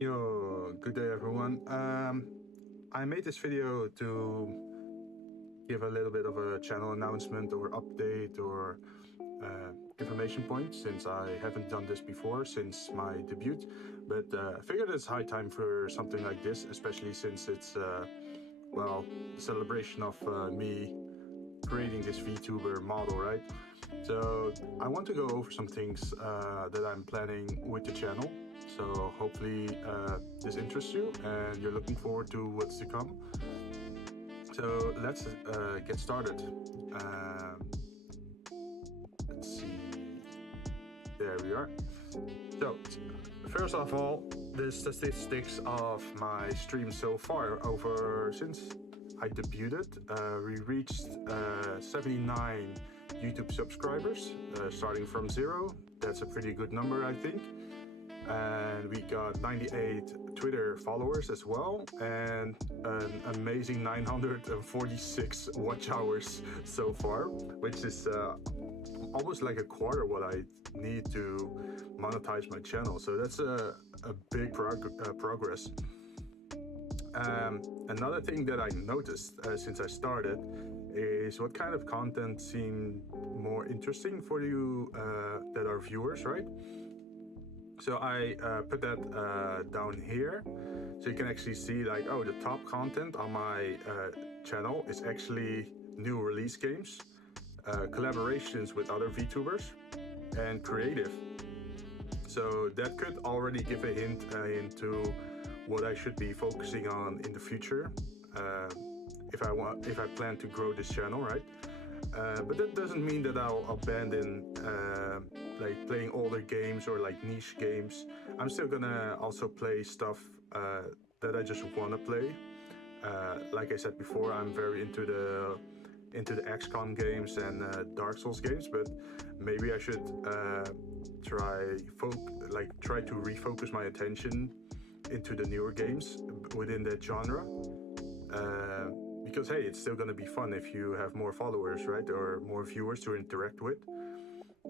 Yo, good day everyone. I made this video to give a little bit of a channel announcement or update or information point since I haven't done this before since my debut. But I figured it's high time for something like this, especially since it's, well, the celebration of me creating this VTuber model, right? So I want to go over some things that I'm planning with the channel. So hopefully this interests you and you're looking forward to what's to come. So let's get started. Let's see. There we are. So first of all, the statistics of my stream so far over since I debuted. We reached 79 YouTube subscribers, starting from 0. That's a pretty good number, I think. And we got 98 Twitter followers as well, and an amazing 946 watch hours so far, which is almost like a quarter what I need to monetize my channel. So that's a big progress. Another thing that I noticed since I started is what kind of content seemed more interesting for you that are viewers, right? So I put that down here, so you can actually see like, oh, the top content on my channel is actually new release games, collaborations with other VTubers, and creative. So that could already give a hint into what I should be focusing on in the future, if I plan to grow this channel, right? But that doesn't mean that I'll abandon like playing older games or like niche games. I'm still gonna also play stuff that I just wanna play. Like I said before, I'm very into the XCOM games and Dark Souls games, but maybe I should try to refocus my attention into the newer games within that genre. Because hey, it's still gonna be fun if you have more followers, right, or more viewers to interact with.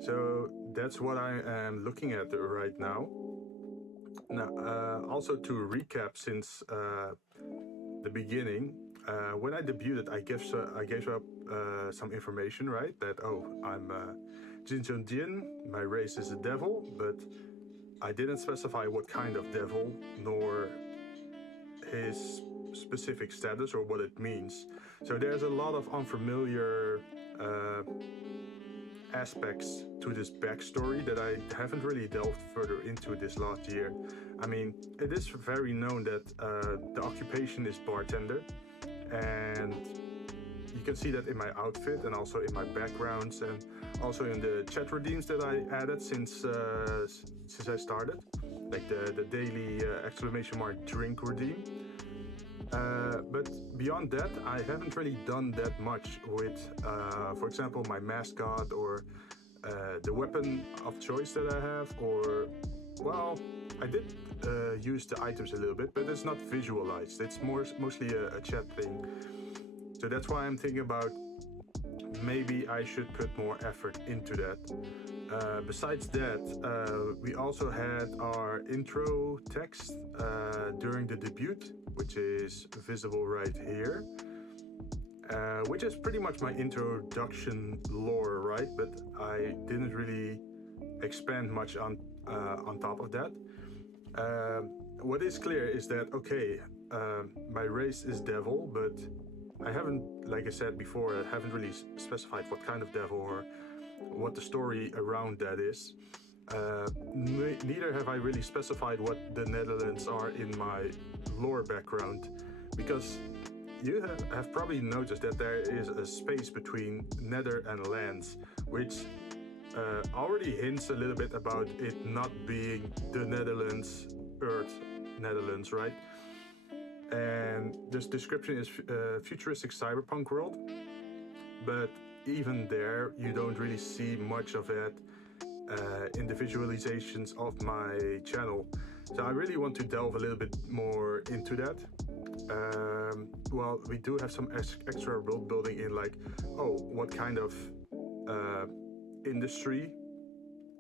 So that's what I am looking at right now. Now, also to recap, since the beginning, when I debuted, I gave up some information, right? That I'm Jinzou Jinn, my race is a devil, but I didn't specify what kind of devil nor his specific status or what it means. So there's a lot of unfamiliar aspects to this backstory that I haven't really delved further into this last year. I mean, it is very known that the occupation is bartender, and you can see that in my outfit and also in my backgrounds and also in the chat redeems that I added since I started, like the daily !drink redeem. But beyond that, I haven't really done that much with, for example, my mascot or the weapon of choice that I have, or, well, I did use the items a little bit, but it's not visualized. It's mostly a chat thing. So that's why I'm thinking about maybe I should put more effort into that. Besides that, we also had our intro text during the debut, which is visible right here, which is pretty much my introduction lore, right? But I didn't really expand much on top of that. What is clear is that, okay, my race is devil, but I haven't, like I said before, I haven't really specified what kind of devil or what the story around that is. Neither have I really specified what the Netherlands are in my lore background, because you have probably noticed that there is a space between Nether and Lands, which already hints a little bit about it not being the Netherlands, Earth Netherlands, right? And this description is futuristic cyberpunk world, but even there you don't really see much of it in the visualizations of my channel. So I really want to delve a little bit more into that. Well, we do have some extra world building in, like, oh, what kind of industry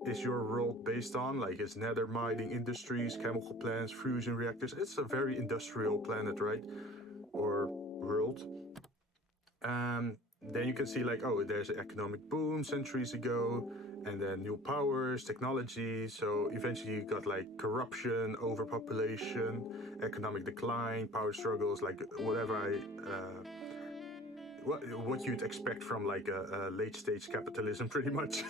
is your world based on? Like, is nether mining industries, chemical plants, fusion reactors? It's a very industrial planet, right? Or world. Then you can see like, oh, there's an economic boom centuries ago, and then new powers, technology. So eventually you got like corruption, overpopulation, economic decline, power struggles, like whatever what you'd expect from like a late stage capitalism, pretty much.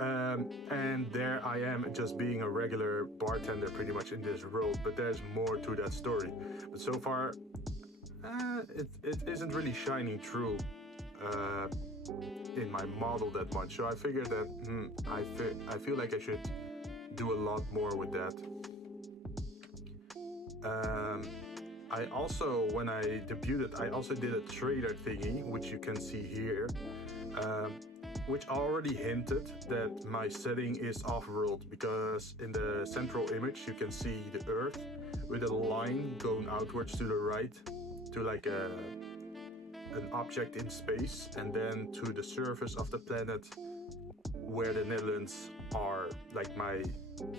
And there I am just being a regular bartender pretty much in this world, but there's more to that story. But so far, it isn't really shining through in my model that much. So I figured that I feel like I should do a lot more with that. I also, when I debuted, I also did a trader thingy, which you can see here, which already hinted that my setting is off-world, because in the central image you can see the Earth with a line going outwards to the right to like an object in space, and then to the surface of the planet where the Netherlands are, like my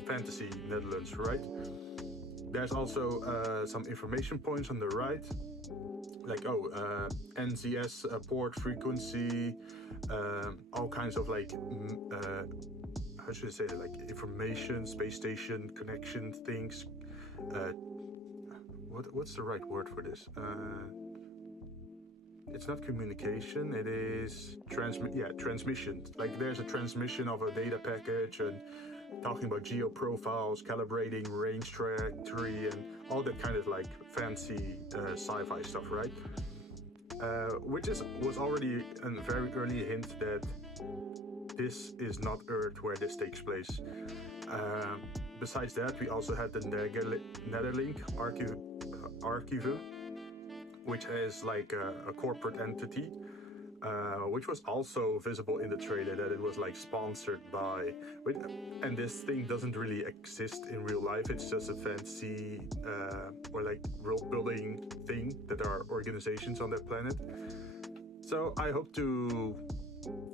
fantasy Netherlands, right? There's also some information points on the right, like NZS port frequency, all kinds of like how should I say it? Like information, space station connection things. What's the right word for this? It's not communication. It is transmission. Like there's a transmission of a data package and talking about geo profiles, calibrating range trajectory, and all that kind of like fancy sci-fi stuff, right? Which was already a very early hint that this is not Earth where this takes place. Besides that, we also had the Netherlink Archive, which is like a corporate entity, which was also visible in the trailer, that it was like sponsored by, and this thing doesn't really exist in real life. It's just a fancy or like world building thing that there are organizations on that planet. So I hope to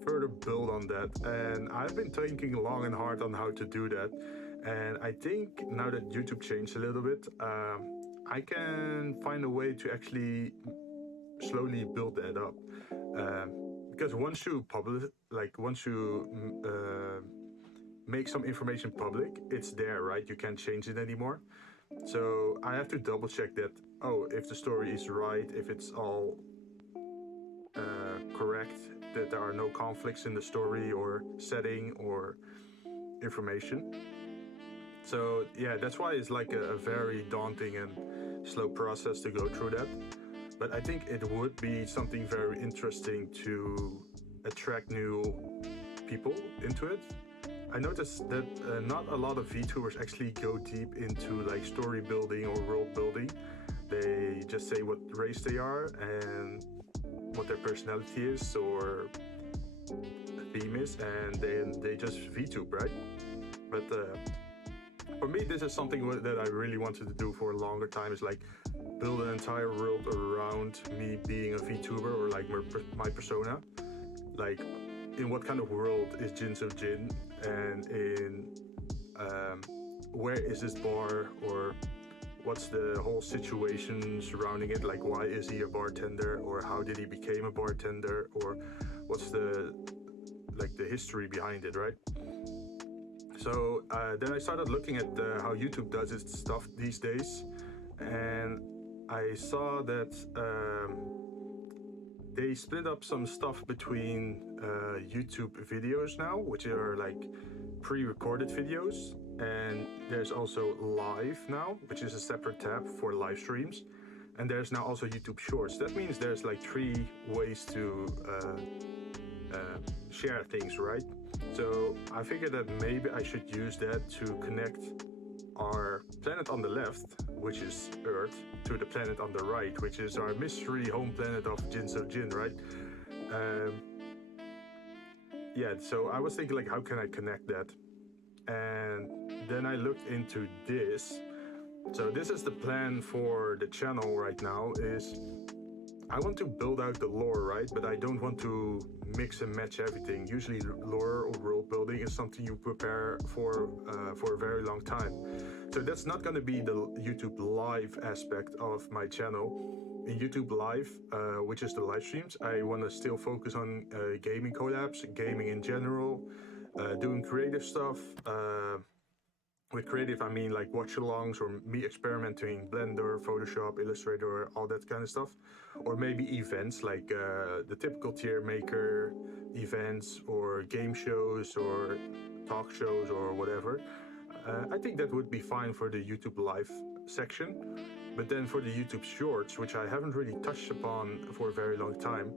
further build on that, and I've been thinking long and hard on how to do that. And I think now that YouTube changed a little bit, I can find a way to actually slowly build that up. Because once you make some information public, it's there, right? You can't change it anymore. So I have to double check that, if the story is right, if it's all correct, that there are no conflicts in the story or setting or information. So yeah, that's why it's like a very daunting and slow process to go through that. But I think it would be something very interesting to attract new people into it. I noticed that not a lot of VTubers actually go deep into like story building or world building. They just say what race they are and what their personality is or theme is, and then they just VTube, right? But for me, this is something that I really wanted to do for a longer time, is like build an entire world around me being a VTuber, or like my persona. Like, in what kind of world is Jinzou Jinn, and in where is this bar, or what's the whole situation surrounding it? Like, why is he a bartender, or how did he become a bartender, or what's the history behind it, right? So then I started looking at how YouTube does its stuff these days, and I saw that they split up some stuff between YouTube videos now, which are like pre-recorded videos, and there's also live now, which is a separate tab for live streams, and there's now also YouTube Shorts. That means there's like 3 ways to share things, right? So I figured that maybe I should use that to connect our planet on the left, which is Earth, to the planet on the right, which is our mystery home planet of Jinzou Jinn, right? Yeah, so I was thinking like, how can I connect that? And then I looked into this. So this is the plan for the channel right now, is I want to build out the lore, right? But I don't want to mix and match everything. Usually lore or world building is something you prepare for a very long time. So that's not going to be the YouTube live aspect of my channel. In YouTube Live, which is the live streams, I want to still focus on gaming collabs, gaming in general, doing creative stuff. With creative, I mean like watch-alongs or me experimenting in Blender, Photoshop, Illustrator, all that kind of stuff. Or maybe events like the typical tier maker events or game shows or talk shows or whatever. I think that would be fine for the YouTube Live section. But then for the YouTube Shorts, which I haven't really touched upon for a very long time,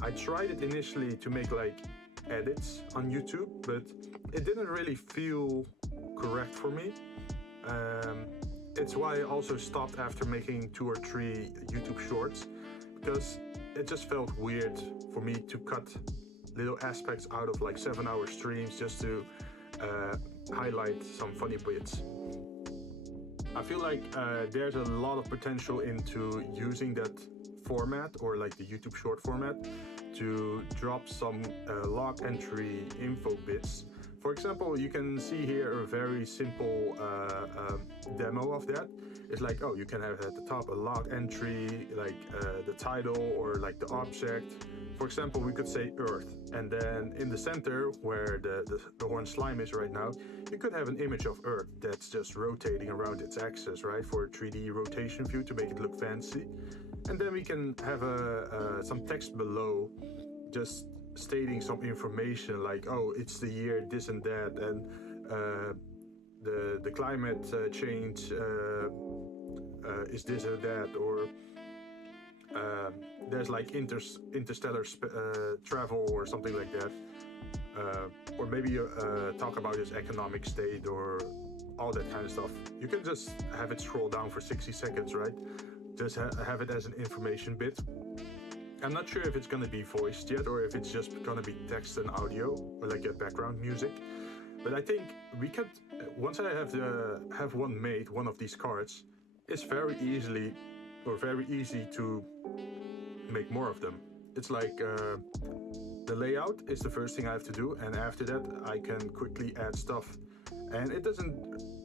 I tried it initially to make like edits on YouTube, but it didn't really feel correct for me. It's why I also stopped after making 2 or 3 YouTube Shorts, because it just felt weird for me to cut little aspects out of like 7-hour streams just to highlight some funny bits. I feel like there's a lot of potential into using that format, or like the YouTube short format, to drop some log entry info bits. For example, you can see here a very simple demo of that. It's like, oh, you can have at the top a log entry, like the title or like the object. For example, we could say Earth, and then in the center where the horn slime is right now, you could have an image of Earth that's just rotating around its axis, right, for a 3D rotation view to make it look fancy. And then we can have some text below, just stating some information like, oh, it's the year this and that, and the climate change is this or that, or there's like interstellar travel or something like that, or maybe talk about his economic state or all that kind of stuff. You can just have it scroll down for 60 seconds, right? Just have it as an information bit. I'm not sure if it's going to be voiced yet, or if it's just going to be text and audio, or like a background music. But I think we could, once I have one made, one of these cards, it's very easy to make more of them. It's like the layout is the first thing I have to do, and after that I can quickly add stuff. And it doesn't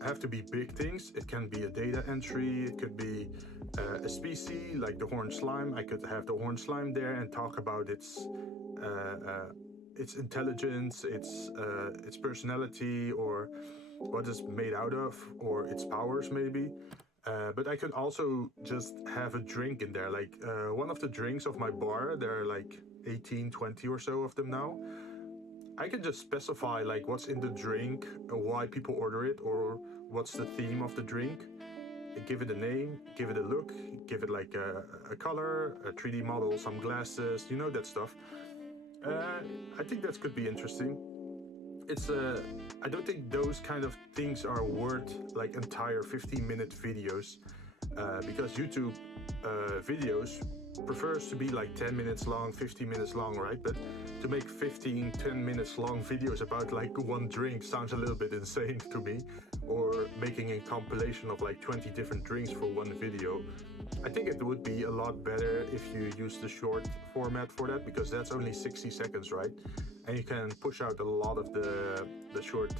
have to be big things. It can be a data entry, it could be a species like the horn slime. I could have the horn slime there and talk about its intelligence, its personality, or what it's made out of, or its powers maybe. But I could also just have a drink in there, like one of the drinks of my bar. There are like 18, 20 or so of them now. I can just specify like what's in the drink, why people order it, or what's the theme of the drink. Give it a name, give it a look, give it like a color, a 3D model, some glasses, you know, that stuff. I think that could be interesting. I don't think those kind of things are worth like entire 15-minute videos, because YouTube videos prefers to be like 10 minutes long, 15 minutes long, right? But to make 10 minutes long videos about like one drink sounds a little bit insane to me, or making a compilation of like 20 different drinks for one video. I think it would be a lot better if you use the short format for that, because that's only 60 seconds, right? And you can push out a lot of the short,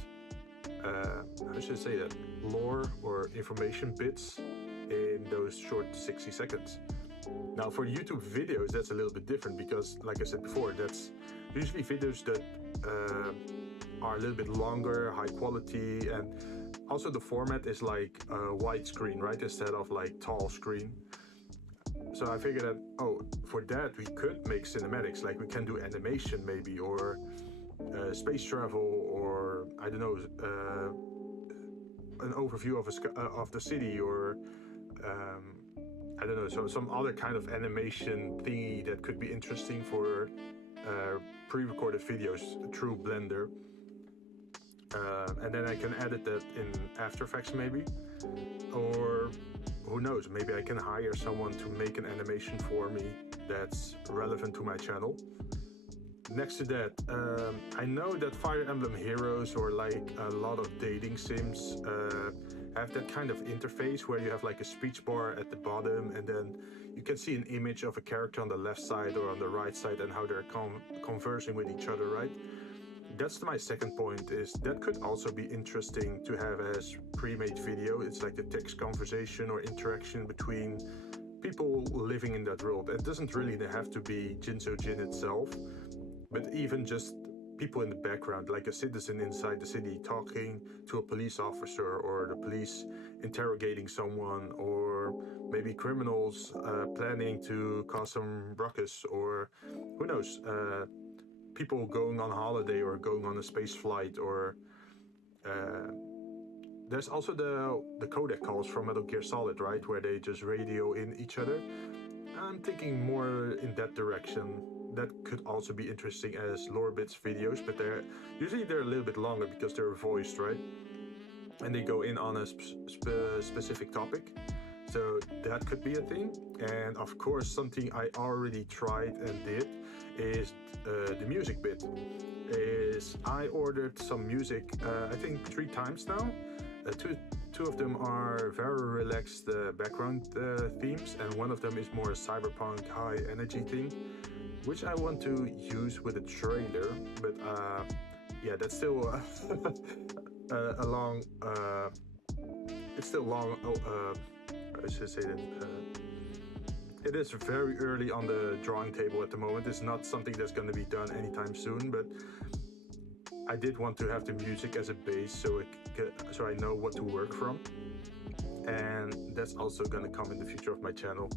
how should I say that, lore or information bits in those short 60 seconds. Now for YouTube videos, that's a little bit different, because like I said before, that's usually videos that are a little bit longer, high quality, and also the format is like widescreen, right, instead of like tall screen. So I figured that, oh, for that we could make cinematics, like we can do animation maybe, or space travel, or I don't know, an overview of the city, or I don't know, so some other kind of animation thingy that could be interesting for pre-recorded videos through Blender. And then I can edit that in After Effects maybe, or who knows, maybe I can hire someone to make an animation for me that's relevant to my channel. Next to that, I know that Fire Emblem Heroes, or like a lot of dating sims, have that kind of interface where you have like a speech bar at the bottom, and then you can see an image of a character on the left side or on the right side and how they're conversing with each other, right? That's my second point, is that could also be interesting to have as pre-made video. It's like the text conversation or interaction between people living in that world. It doesn't really have to be Jinzou Jinn itself, but even just people in the background, like a citizen inside the city talking to a police officer, or the police interrogating someone, or maybe criminals planning to cause some ruckus, or who knows, people going on holiday or going on a space flight, or there's also the codec calls from Metal Gear Solid, right, where they just radio in each other. I'm thinking more in that direction. That could also be interesting as lore bits videos, but they're usually a little bit longer because they're voiced, right? And they go in on a specific topic. So that could be a thing. And of course, something I already tried and did is the music bit. I ordered some music, I think 3 times now. Two of them are very relaxed background themes, and one of them is more a cyberpunk high energy thing, which I want to use with a trailer, but yeah, that's still a long. It's still long. I should say that. It is very early on the drawing table at the moment. It's not something that's going to be done anytime soon, but I did want to have the music as a base, so I know what to work from, and that's also going to come in the future of my channel.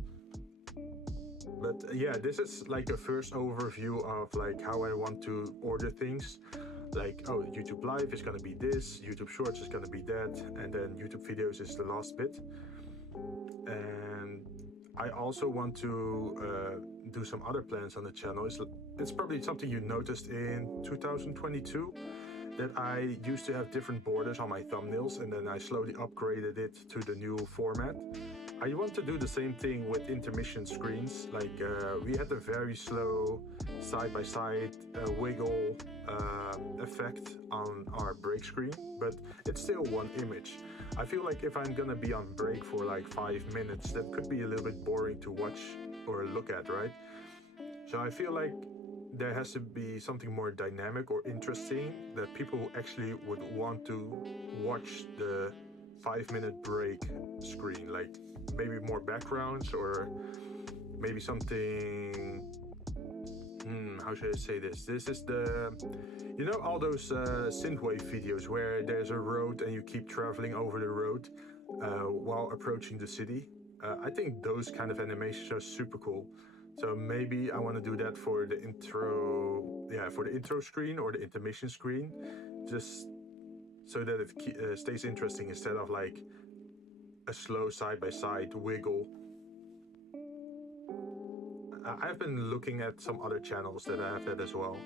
But yeah, this is like a first overview of like how I want to order things. Like, oh, YouTube Live is gonna be this, YouTube Shorts is gonna be that, and then YouTube videos is the last bit. And I also want to do some other plans on the channel. It's probably something you noticed in 2022, that I used to have different borders on my thumbnails, and then I slowly upgraded it to the new format. I want to do the same thing with intermission screens. Like we had a very slow side-by-side wiggle effect on our break screen, but it's still one image. I feel like if I'm gonna be on break for like 5 minutes, that could be a little bit boring to watch or look at, right? So I feel like there has to be something more dynamic or interesting that people actually would want to watch the 5-minute break screen, like maybe more backgrounds, or maybe something, how should I say this? This is you know, all those synthwave videos where there's a road and you keep traveling over the road while approaching the city. I think those kind of animations are super cool. So maybe I want to do that for the intro screen or the intermission screen, just so that it stays interesting instead of like a slow side-by-side wiggle. I've been looking at some other channels that have that as well,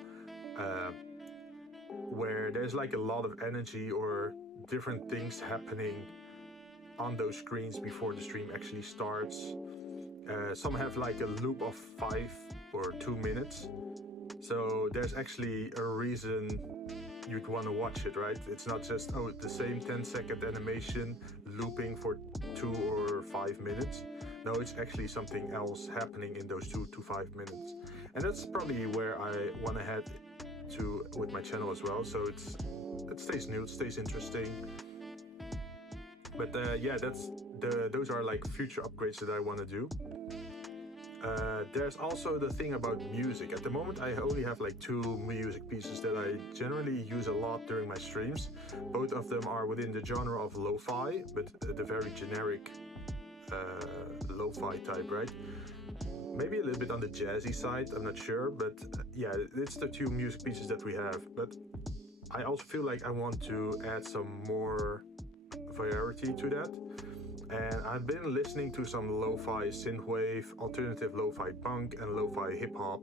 where there's like a lot of energy or different things happening on those screens before the stream actually starts. Some have like a loop of 5 or 2 minutes, so there's actually a reason you'd want to watch it, right? It's not just, oh, the same 10-second animation looping for 2 or 5 minutes. No, it's actually something else happening in those 2 to 5 minutes. And that's probably where I want to head to with my channel as well. So it stays new, it stays interesting. But yeah, those are like future upgrades that I want to do. There's also the thing about music. At the moment, I only have like 2 music pieces that I generally use a lot during my streams. Both of them are within the genre of lo-fi, but the very generic lo-fi type, right? Maybe a little bit on the jazzy side, I'm not sure, but yeah, it's the 2 music pieces that we have. But I also feel like I want to add some more variety to that. And I've been listening to some lo-fi synthwave, alternative lo-fi punk, and lo-fi hip-hop.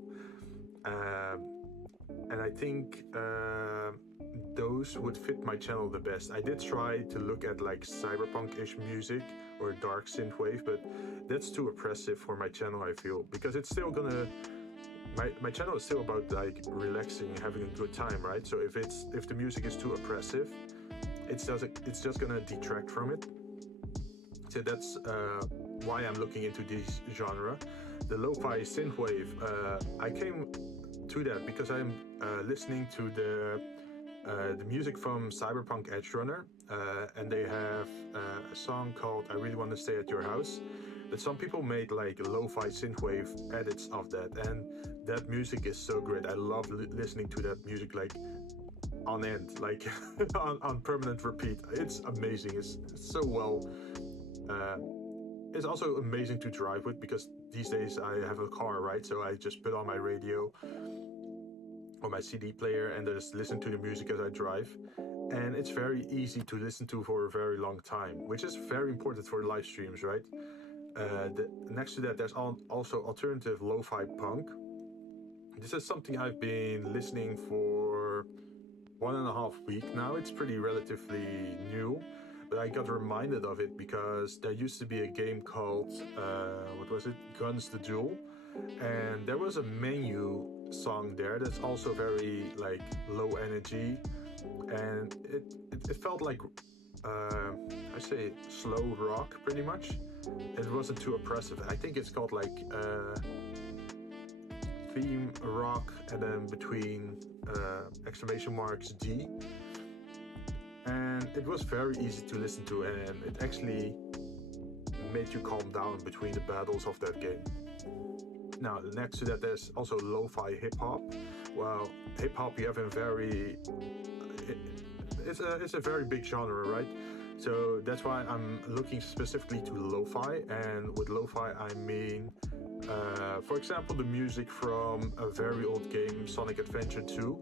And I think those would fit my channel the best. I did try to look at like cyberpunk-ish music or dark synthwave, but that's too oppressive for my channel, I feel, because it's still gonna... My channel is still about like relaxing and having a good time, right? So if the music is too oppressive, it's just gonna detract from it. So that's why I'm looking into this genre. The lo-fi synthwave, I came to that because I'm listening to the music from Cyberpunk Edge Runner, and they have a song called "I Really Want to Stay at Your House." But some people made like lo-fi synthwave edits of that, and that music is so great. I love listening to that music like on end, like on permanent repeat. It's amazing. It's so well. It's also amazing to drive with because these days I have a car, right? So I just put on my radio or my CD player and just listen to the music as I drive. And it's very easy to listen to for a very long time, which is very important for live streams, right? Next to that, there's also alternative lo-fi punk. This is something I've been listening for 1.5 weeks now. It's pretty relatively new, but I got reminded of it because there used to be a game called, what was it? Guns the Duel. And there was a menu song there that's also very like low energy. And it felt like, I say slow rock pretty much. It wasn't too oppressive. I think it's called like theme rock and then between exclamation marks D. And it was very easy to listen to, and it actually made you calm down between the battles of that game. Now, next to that, there's also lo-fi hip-hop. Well, hip-hop, you have a very... It's a very big genre, right? So that's why I'm looking specifically to lo-fi, and with lo-fi I mean, for example, the music from a very old game, Sonic Adventure 2.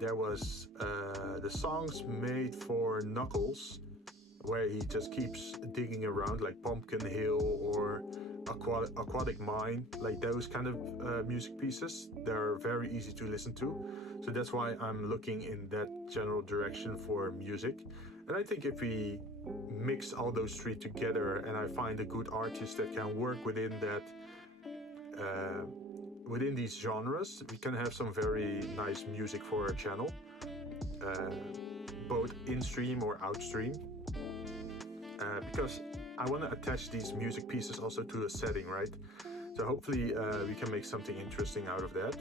There was the songs made for Knuckles, where he just keeps digging around, like Pumpkin Hill or Aquatic Mine, like those kind of music pieces. They're very easy to listen to. So that's why I'm looking in that general direction for music. And I think if we mix all those three together and I find a good artist that can work within that, within these genres, we can have some very nice music for our channel, both in-stream or out-stream. Because I want to attach these music pieces also to a setting, right? So hopefully we can make something interesting out of that.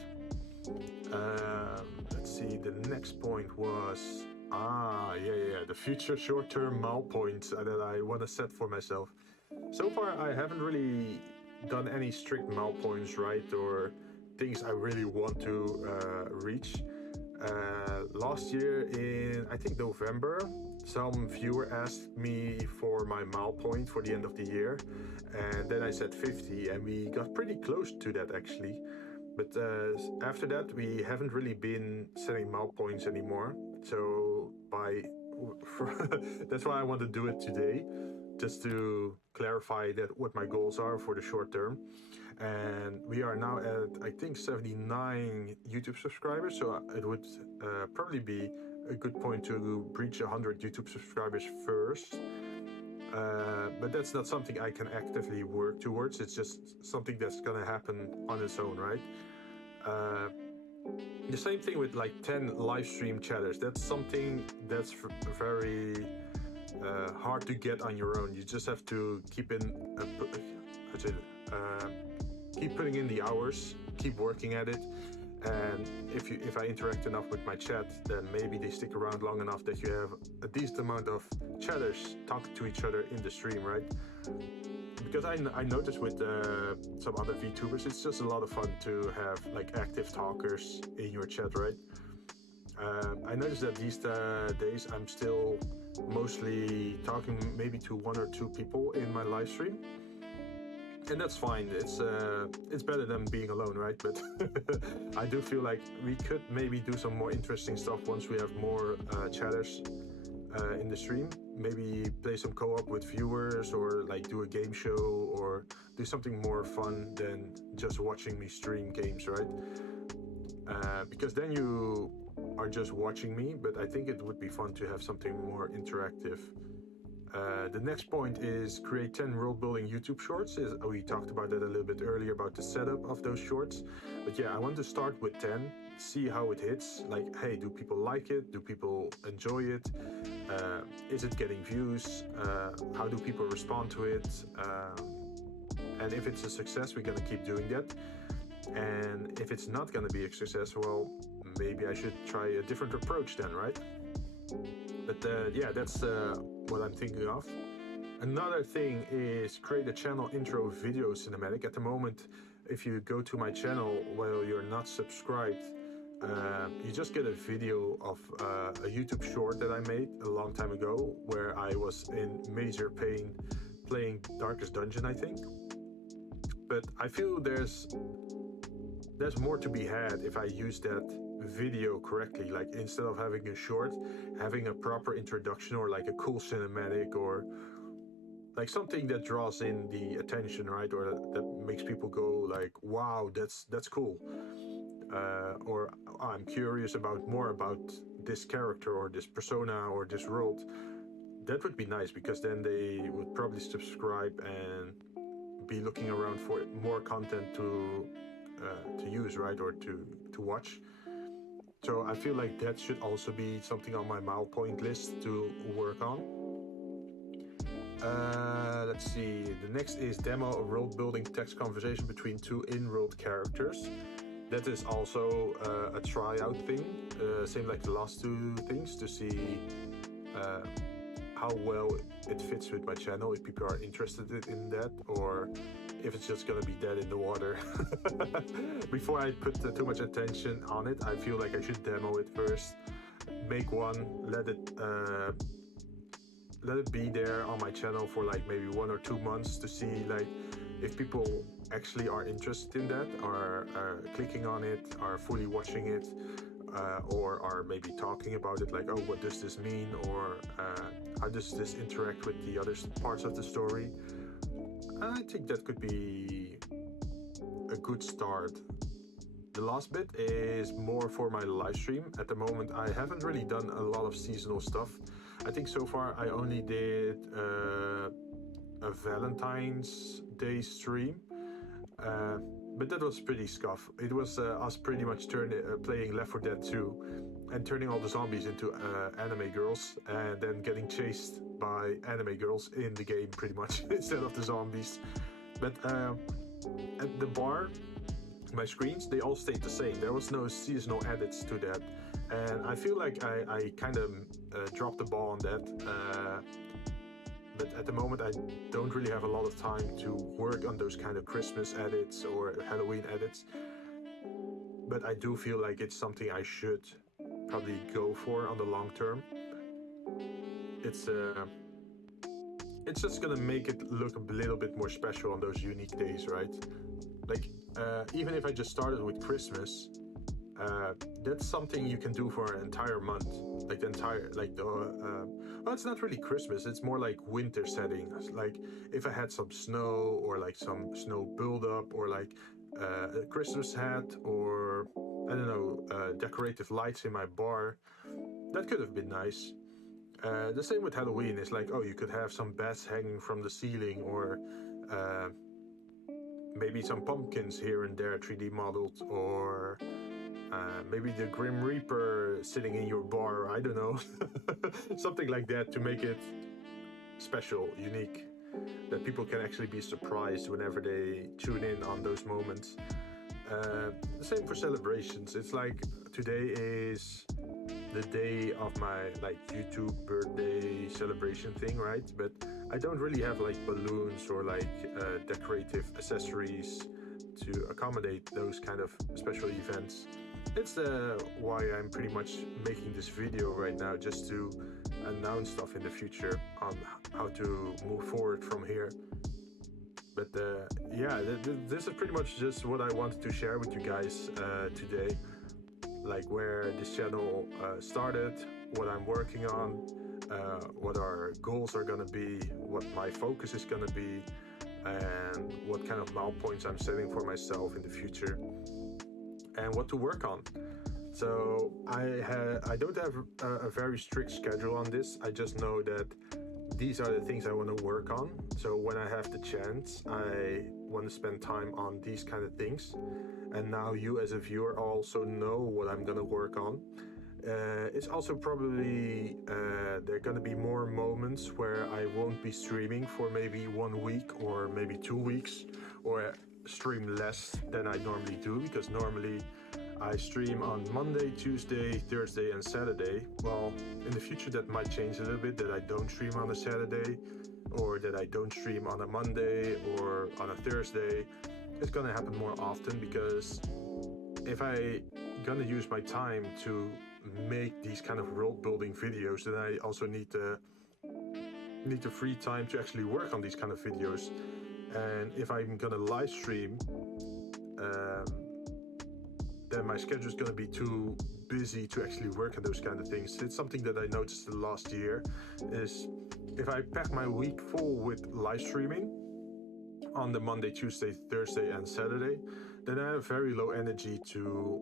Let's see, the next point was, the future short-term mile points that I want to set for myself. So far I haven't really done any strict mile points, right, or things I really want to reach. Last year in, I think, November, some viewer asked me for my mile point for the end of the year, and then I said 50, and we got pretty close to that actually. But after that, we haven't really been setting mile points anymore. So that's why I want to do it today, just to clarify that what my goals are for the short term. And we are now at, I think, 79 YouTube subscribers, so it would probably be a good point to reach 100 YouTube subscribers first. But that's not something I can actively work towards. It's just something that's gonna happen on its own, right? The same thing with like 10 live stream chatters. That's something that's very hard to get on your own. You just have to keep keep putting in the hours, keep working at it. And if I interact enough with my chat, then maybe they stick around long enough that you have a decent amount of chatters talking to each other in the stream, right? Because I noticed with some other VTubers, it's just a lot of fun to have like active talkers in your chat, right? I noticed that these days I'm still mostly talking maybe to 1 or 2 people in my live stream. And that's fine. It's better than being alone, right? But I do feel like we could maybe do some more interesting stuff once we have more chatters in the stream. Maybe play some co-op with viewers, or like do a game show, or do something more fun than just watching me stream games, right? Because then you are just watching me, but I think it would be fun to have something more interactive. The next point is create 10 world building YouTube shorts. We talked about that a little bit earlier about the setup of those shorts. But yeah, I want to start with 10, see how it hits. Like, hey, do people like it? Do people enjoy it? Is it getting views? How do people respond to it? And if it's a success, we're gonna keep doing that. And if it's not gonna be a success, well, maybe I should try a different approach then, right? But yeah, that's what I'm thinking of. Another thing is create a channel intro video cinematic. At the moment, if you go to my channel while you're not subscribed, you just get a video of a YouTube short that I made a long time ago where I was in major pain playing Darkest Dungeon, I think. But I feel there's more to be had if I use that video correctly. Like, instead of having a short, having a proper introduction or like a cool cinematic or like something that draws in the attention, right? Or that makes people go like, wow, that's cool. Or I'm curious about more about this character or this persona or this world. That would be nice, because then they would probably subscribe and be looking around for more content to use, right? Or to watch. So I feel like that should also be something on my milepoint list to work on. Let's see. The next is demo a world-building text conversation between two in-world characters. That is also a tryout thing, same like the last two things, to see how well it fits with my channel, if people are interested in that, or if it's just gonna be dead in the water. Before I put too much attention on it, I feel like I should demo it first, make one, let it be there on my channel for like maybe 1 or 2 months to see like if people actually are interested in that, are clicking on it, are fully watching it, or are maybe talking about it, like, oh, what does this mean, or how does this interact with the other parts of the story. I think that could be a good start. The last bit is more for my live stream. At the moment, I haven't really done a lot of seasonal stuff. I think so far I only did a Valentine's Day stream, but that was pretty scuff. It was us pretty much playing Left 4 Dead 2 and turning all the zombies into anime girls, and then getting chased by anime girls in the game pretty much instead of the zombies. But at the bar, my screens, they all stayed the same. There was no seasonal edits to that, and I feel like I kind of dropped the ball on that. But at the moment, I don't really have a lot of time to work on those kind of Christmas edits or Halloween edits. But I do feel like it's something I should probably go for on the long term. It's just gonna make it look a little bit more special on those unique days, right? Like, even if I just started with Christmas, that's something you can do for an entire month. Like the entire, like the, well, it's not really Christmas, it's more like winter settings. Like if I had some snow, or like some snow buildup, or like a Christmas hat, or I don't know, decorative lights in my bar, that could have been nice. The same with Halloween. It's like, oh, you could have some bats hanging from the ceiling, or maybe some pumpkins here and there 3D modeled, or maybe the Grim Reaper sitting in your bar, I don't know. Something like that to make it special, unique, that people can actually be surprised whenever they tune in on those moments. The same for celebrations. It's like today is the day of my like YouTube birthday celebration thing, right? But I don't really have like balloons or like decorative accessories to accommodate those kind of special events. It's why I'm pretty much making this video right now, just to announce stuff in the future on how to move forward from here. But yeah, this is pretty much just what I wanted to share with you guys today. Like where this channel started, what I'm working on, what our goals are gonna be, what my focus is gonna be, and what kind of milepoints I'm setting for myself in the future, and what to work on. So I don't have a very strict schedule on this. I just know that these are the things I want to work on. So when I have the chance, I want to spend time on these kind of things. And now you as a viewer also know what I'm gonna work on. It's also probably there are gonna be more moments where I won't be streaming for maybe 1 week or maybe 2 weeks, or stream less than I normally do, because normally I stream on Monday, Tuesday, Thursday and Saturday. Well, in the future that might change a little bit, that I don't stream on a Saturday, or that I don't stream on a Monday or on a Thursday. It's gonna happen more often, because if I gonna use my time to make these kind of world building videos, then I also need the free time to actually work on these kind of videos. And if I'm gonna live stream, then my schedule is gonna be too busy to actually work on those kind of things. It's something that I noticed the last year, is if I pack my week full with live streaming on the Monday, Tuesday, Thursday and Saturday, then I have very low energy to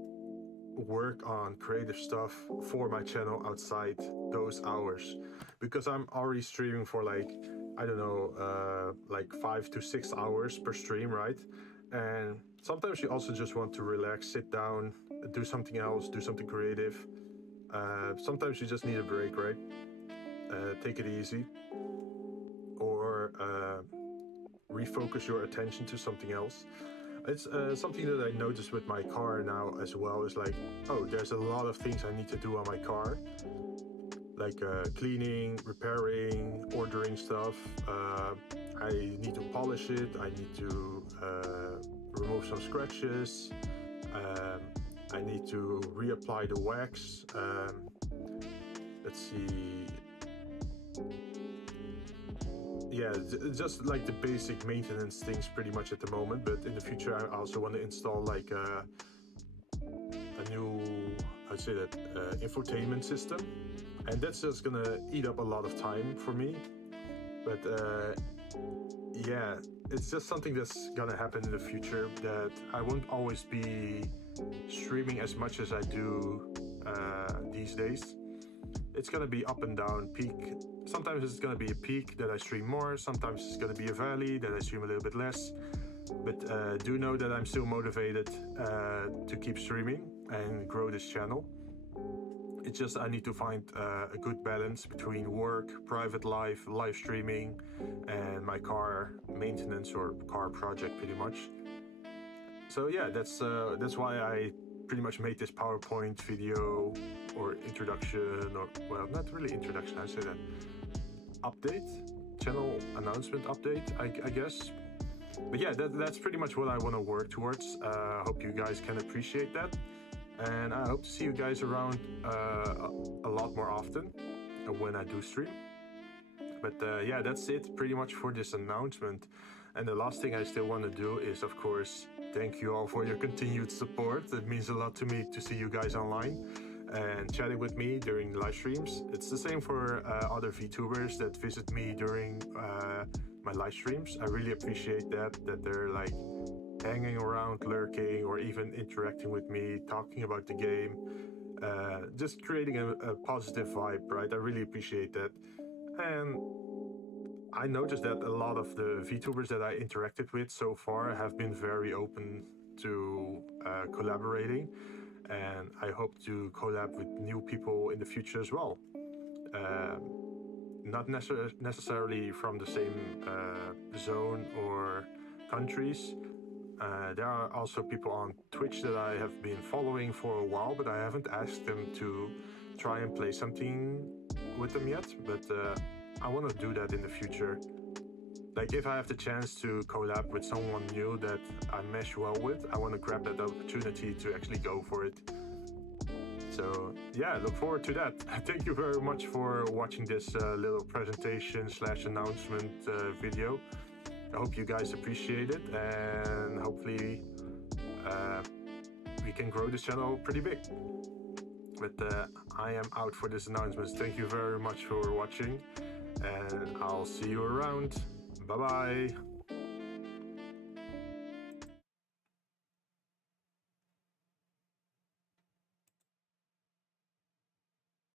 work on creative stuff for my channel outside those hours, because I'm already streaming for like, I don't know, like 5 to 6 hours per stream, right? And sometimes you also just want to relax, sit down, do something else, do something creative. Sometimes you just need a break, right? Take it easy, or refocus your attention to something else. It's something that I noticed with my car now as well, is like, oh, there's a lot of things I need to do on my car, like cleaning, repairing, ordering stuff. I need to polish it, I need to remove some scratches, I need to reapply the wax. Let's see. Yeah, just like the basic maintenance things pretty much at the moment, but in the future I also want to install like a new, I'd say that, infotainment system, and that's just gonna eat up a lot of time for me. But yeah, it's just something that's gonna happen in the future, that I won't always be streaming as much as I do these days. It's gonna be up and down, peak. Sometimes it's gonna be a peak that I stream more, sometimes it's gonna be a valley that I stream a little bit less. But do know that I'm still motivated to keep streaming and grow this channel. It's just I need to find a good balance between work, private life, live streaming, and my car maintenance or car project pretty much. So yeah, that's why I pretty much made this PowerPoint video or introduction, or well, not really introduction, I say that update, channel announcement update, I guess. But yeah, that's pretty much what I want to work towards. Hope you guys can appreciate that, and I hope to see you guys around a lot more often when I do stream. But yeah, that's it pretty much for this announcement. And the last thing I still want to do is, of course, thank you all for your continued support. It means a lot to me to see you guys online and chatting with me during live streams. It's the same for other Vtubers that visit me during my live streams. I really appreciate that they're like hanging around, lurking, or even interacting with me, talking about the game, just creating a positive vibe, right? I really appreciate that. And I noticed that a lot of the Vtubers that I interacted with so far have been very open to collaborating, and I hope to collab with new people in the future as well. Not necessarily from the same zone or countries. There are also people on Twitch that I have been following for a while, but I haven't asked them to try and play something with them yet. But I want to do that in the future. Like, if I have the chance to collab with someone new that I mesh well with, I want to grab that opportunity to actually go for it. So yeah, look forward to that. Thank you very much for watching this little presentation / announcement video. I hope you guys appreciate it, and hopefully we can grow this channel pretty big. But I am out for this announcement. Thank you very much for watching, and I'll see you around. Bye bye.